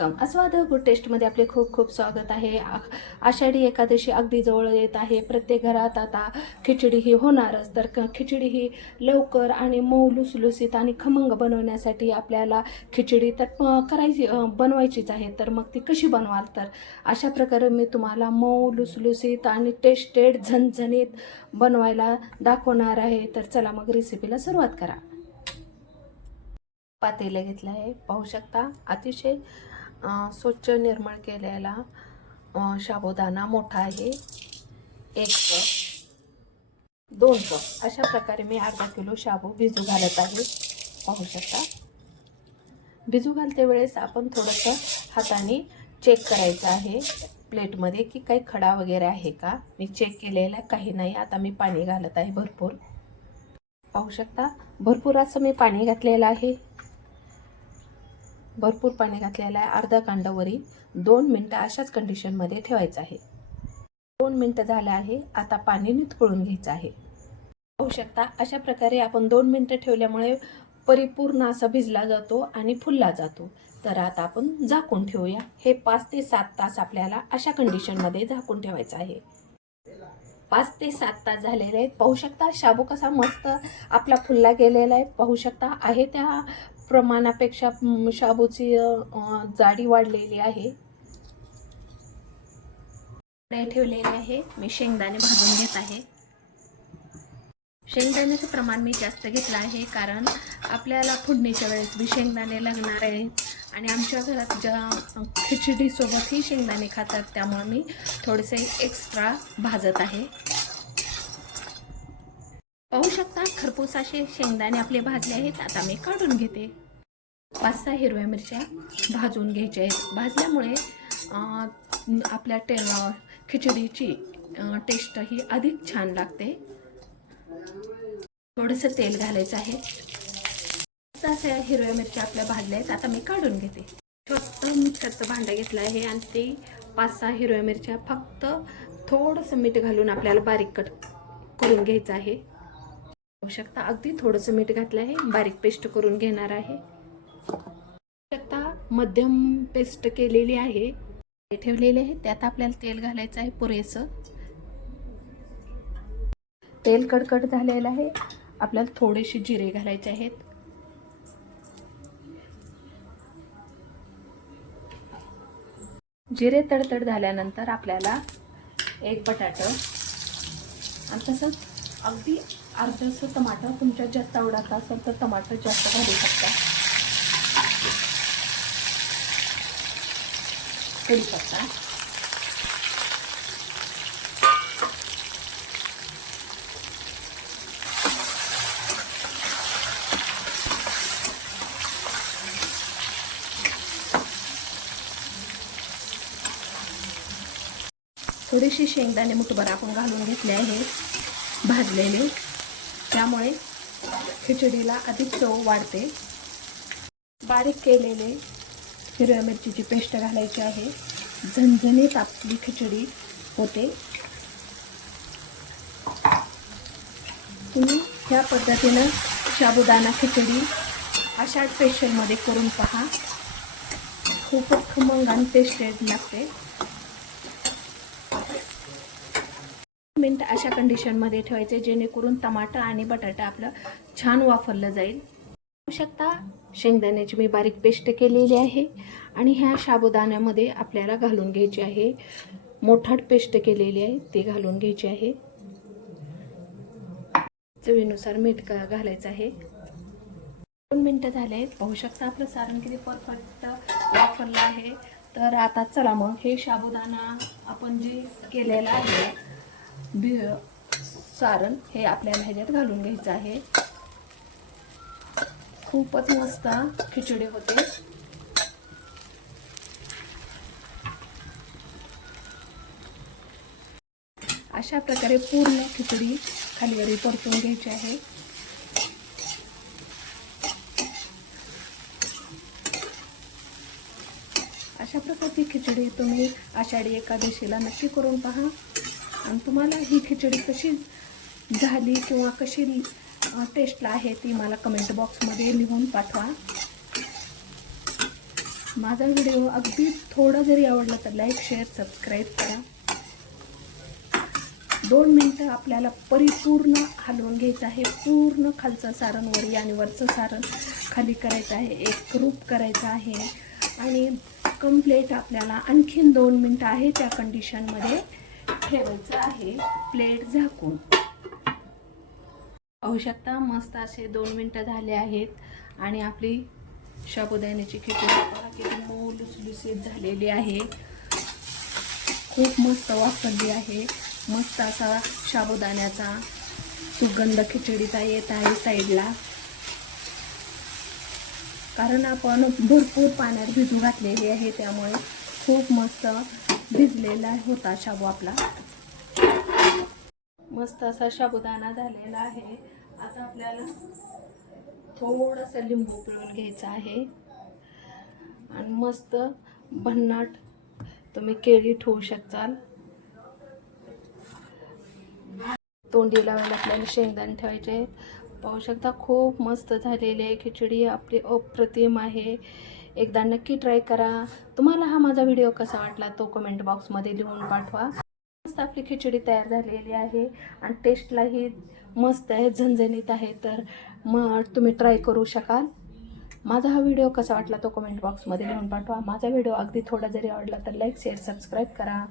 Welcome. अस्वाद good टेस्टमध्ये आपले खूप खूप स्वागत आहे. आषाढी एकादशी अगदी जवळ येत आहे. प्रत्येक घरात आता खिचडी ही होणारच. तर क- खिचडी ही लवकर आणि मऊ लुसलुसीत आणि खमंग बनवण्यासाठी आपल्याला खिचडी तर करायची बनवायचीच आहे. तर मग ती कशी बनवाल? तर अशा प्रकारे मी तुम्हाला मऊ लुसलुसीत आणि टेस्टेड झणझणीत बनवायला दाखवणार आहे. तर चला मग रेसिपीला सुरुवात करा. पातेलं घेतलं आहे पाहू शकता अतिशय स्वच्छ निर्मळ केलेला अं, साबुदाणा मोठा आहे. एक कप. दोन कप. अशा प्रकारे मी अर्धा किलो शाबू भिजू घालत आहे. पाहू शकता. भिजू घालते वेळेस आपण थोडंसं हाताने चेक करायचं आहे प्लेटमध्ये की काही खडा वगैरे आहे का? मी चेक केलेला काही नाही. आता मी पाणी घालत आहे भरपूर. पाहू शकता. भरपूर असं मी पाणी घातलेलं आहे. भरपूर पाणी घातलेलं आहे. अर्धा कांडावरी दोन मिनटं अशाच कंडिशनमध्ये ठेवायचं आहे. दोन मिनटं झालं आहे. आता पाणी नितकळून घ्यायचं आहे. पाहू शकता अशा प्रकारे आपण दोन मिनटं ठेवल्यामुळे परिपूर्ण असा भिजला जातो आणि फुलला जातो. तर आता आपण झाकून ठेवूया. हे पाच ते सात तास आपल्याला अशा कंडिशनमध्ये झाकून ठेवायचं आहे. पाच ते सात तास झालेले आहेत. पाहू शकता शाबू कसा मस्त आपला फुलला गेलेला आहे. पाहू शकता आहे त्या प्रमाणापेक्षा शाबूची जाडी वाढलेली आहे. ठेवलेली आहे. मी शेंगदाणे भाजून घेत आहे. शेंगदाण्याचं प्रमाण मी जास्त घेतलं आहे कारण आपल्याला फोडणीच्या वेळेस बी शेंगदाणे लागणार आहेत आणि आमच्या घरात ज्या खिचडीसोबतही शेंगदाणे खातात त्यामुळे मी थोडेसे एक्स्ट्रा भाजत आहे. पाहू शकता खरपूस असे शेंगदाणे आपले भाजले आहेत. आता मी काढून घेते. पाच सहा हिरव्या मिरच्या भाजून घ्यायच्या आहेत. भाजल्यामुळे आपल्या टे खिचडीची टेस्ट ही अधिक छान लागते. थोडंसं तेल घालायचं आहे. अशा हिरव्या मिरच्या आपल्या भाजल्या आहेत. आता मी काढून घेते. छोटं मिठाचं भांडं घेतलं आहे आणि ते पाच सहा हिरव्या मिरच्या फक्त थोडंसं मीठ घालून आपल्याला बारीक कट करून घ्यायचं आहे. पाहू शकता. अगदी थोडंसं मीठ घातलं आहे बारीक पेस्ट करून घेणार आहे. शकता मध्यम पेस्ट केलेली आहे. ठेवलेले आहे. त्यात आपल्याला तेल घालायचं आहे पुरेसं. तेल कडकड झालेलं आहे. आपल्याला थोडेसे जिरे घालायचे आहेत. जिरे तडतड झाल्यानंतर आपल्याला एक बटाटं आणि तसंच अगदी अर्धसं टमाटर तुमच्यात जास्त आवडत असेल तर टमाटर जास्त घालू शकता. कढीपत्ता थोडीशी शेंगदाणे मुठभर आपण घालून घेतले आहेत. भाजलेले. त्यामुळे खिचडीला अधिक चव वाढते. बारीक केलेले हिरव्या मिरचीची पेस्ट घालायची आहे. झणझणीत आपली खिचडी होते. तुम्ही ह्या पद्धतीनं साबुदाणा खिचडी अशा स्पेशलमध्ये करून पहा. खूपच खमंग आणि टेस्टेड लागते. मिनिट अशा कंडिशनमध्ये ठेवायचे जेणेकरून टमाटर आणि बटाटा आपलं छान वाफरलं जाईल. पाहू शकता शेंगदाण्याची मी बारीक पेस्ट केलेली आहे आणि ह्या साबुदाण्यामध्ये आपल्याला घालून घ्यायची आहे. मोठाट पेस्ट केलेली आहे ती घालून घ्यायची आहे. चवीनुसार मीठ का घालायचं आहे. दोन मिनटं झाले आहेत. पाहू शकता आपलं सारण किती परफेक्ट वापरलं आहे. तर आता चला मग हे साबुदाणा आपण जे केलेलं आहे बी सारण हे आपल्याला ह्याच्यात घालून घ्यायचं आहे. खूपच मस्त खिचडी होते. अशा प्रकारे पूर्ण खिचडी खालीवरी परतून घ्यायची आहे. अशा प्रकारची खिचडी तुम्ही आषाढी एकादशीला नक्की करून पहा. आणि तुम्हाला ही खिचडी कशी झाली किंवा कशी टेस्टला आहे ती मला कमेंट बॉक्समध्ये लिहून पाठवा. माझा व्हिडिओ अगदी थोडा जरी आवडला तर लाईक शेअर सबस्क्राईब करा. दोन मिनटं आपल्याला परिपूर्ण हलवून घ्यायचं आहे. पूर्ण खालचं सारण वरी आणि वरचं सारण खाली करायचं आहे. एक ग्रुप करायचं आहे. आणि कम्प्लेट आपल्याला आणखीन दोन मिनटं आहे त्या कंडिशनमध्ये ठेवायचं आहे. प्लेट झाकून. पाहू शकता मस्त असे दोन मिनटं झाले आहेत. आणि आपली शाबुदाण्याची खिचडी पहा किती मऊ लुसलुसीत झालेली आहे. खूप मस्त वापरली आहे. मस्त असा शाबुदाण्याचा सुगंध खिचडीचा येत आहे साईडला. कारण आपण भरपूर पाण्यात भिजू घातलेली आहे त्यामुळे खूप मस्त भिजलेला होता शाबू आपला. मस्त असा साबुदाणा झालेला आहे. आता आपल्याला थोडंसं लिंबू पिळून घ्यायचं आहे. आणि मस्त भन्नाट तुम्ही केळी ठेवू शकताल. तोंडी लावायला आपल्याला शेंगदाणे ठेवायचे आहेत. पाहू शकता खूप मस्त झालेली आहे खिचडी. आपली अप्रतिम आहे. एकदा नक्की ट्राय करा. तुम्हाला हा माझा व्हिडिओ कसा वाटला तो कमेंट बॉक्समध्ये लिहून पाठवा. मस्त आपली खिचडी तयार झालेली आहे आणि टेस्टलाही मस्त आहे झणझणीत आहे. तर मग तुम्ही ट्राय करू शकाल. माझा हा व्हिडिओ कसा वाटला तो कमेंट बॉक्समध्ये लिहून पाठवा. माझा व्हिडिओ अगदी थोडा जरी आवडला तर लाईक शेअर सबस्क्राईब करा.